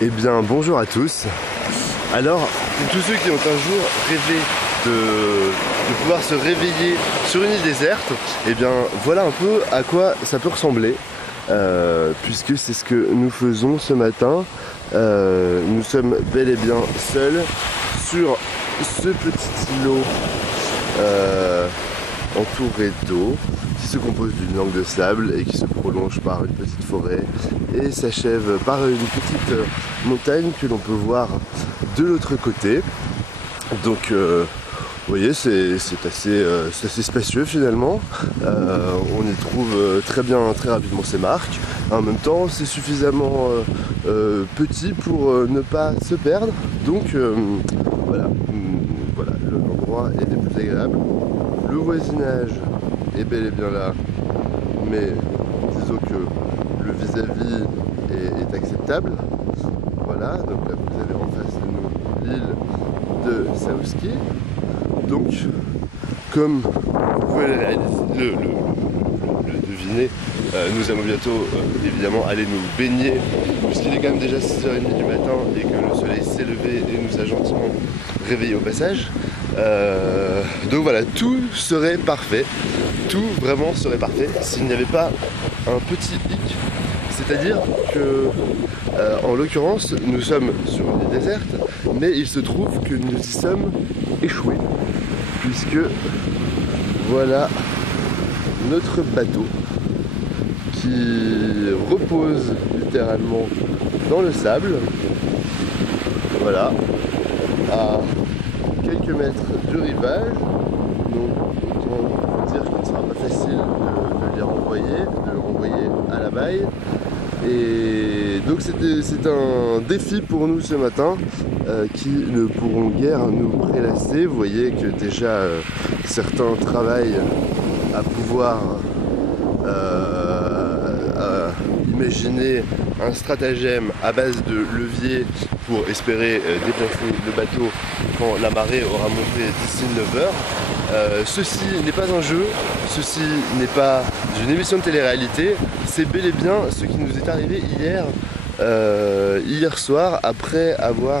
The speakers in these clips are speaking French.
Eh bien bonjour à tous. Alors pour tous ceux qui ont un jour rêvé de pouvoir se réveiller sur une île déserte, eh bien voilà un peu à quoi ça peut ressembler, puisque c'est ce que nous faisons ce matin. Nous sommes bel et bien seuls sur ce petit îlot entouré d'eau qui se compose d'une langue de sable et qui se prolonge par une petite forêt et s'achève par une petite montagne que l'on peut voir de l'autre côté. Donc vous voyez, c'est assez spacieux finalement. On y trouve très bien, très rapidement ses marques. En même temps, c'est suffisamment petit pour ne pas se perdre. Donc voilà, l'endroit est des plus agréables. Le voisinage est bel et bien là, mais disons que le vis-à-vis est acceptable. Voilà, donc là vous avez en face de nous l'île de Saouski. Donc, comme vous pouvez le deviner, nous allons bientôt évidemment aller nous baigner, puisqu'il est quand même déjà 6h30 du matin et que le soleil s'est levé et nous a gentiment réveillés au passage. Donc voilà, tout serait parfait, tout vraiment serait parfait s'il n'y avait pas un petit hic, c'est-à-dire que en l'occurrence nous sommes sur une île déserte, mais il se trouve que nous y sommes échoués, puisque voilà notre bateau qui repose littéralement dans le sable, voilà, à quelques mètres du rivage. Donc autant dire qu'il ne sera pas facile de les renvoyer, de le renvoyer à la baille. Et donc c'est un défi pour nous ce matin, qui ne pourront guère nous prélasser. Vous voyez que déjà certains travaillent à pouvoir imaginer un stratagème à base de levier pour espérer déplacer le bateau quand la marée aura monté d'ici 9h. Ceci n'est pas un jeu, ceci n'est pas une émission de télé-réalité, c'est bel et bien ce qui nous est arrivé hier soir, après avoir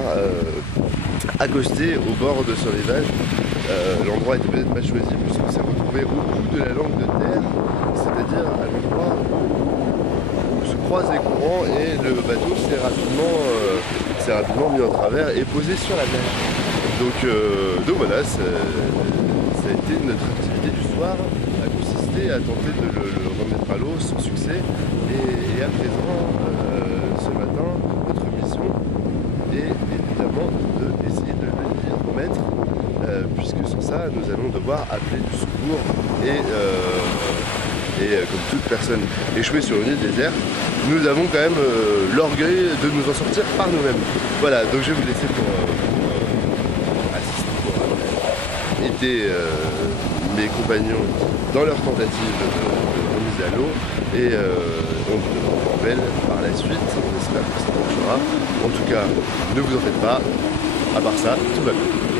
accosté au bord de ce rivage. L'endroit était peut-être pas choisi puisqu'on s'est retrouvé au bout de la langue de terre, c'est-à-dire à l'endroit où se croisent les courants, et le bateau s'est rapidement mis en travers et posé sur la neige. Donc voilà, ça a été notre activité du soir, a consisté à tenter de le remettre à l'eau sans succès, et à présent, ce matin, notre mission est évidemment d'essayer de le remettre, puisque sans ça, nous allons devoir appeler du secours, et comme toute personne échouée sur une île déserte, nous avons quand même l'orgueil de nous en sortir par nous-mêmes. Voilà, donc je vais vous laisser pour aider mes compagnons dans leur tentative de remise à l'eau, et on vous donnera des nouvelles par la suite. On espère que ça marchera. En tout cas, ne vous en faites pas, à part ça, tout va bien.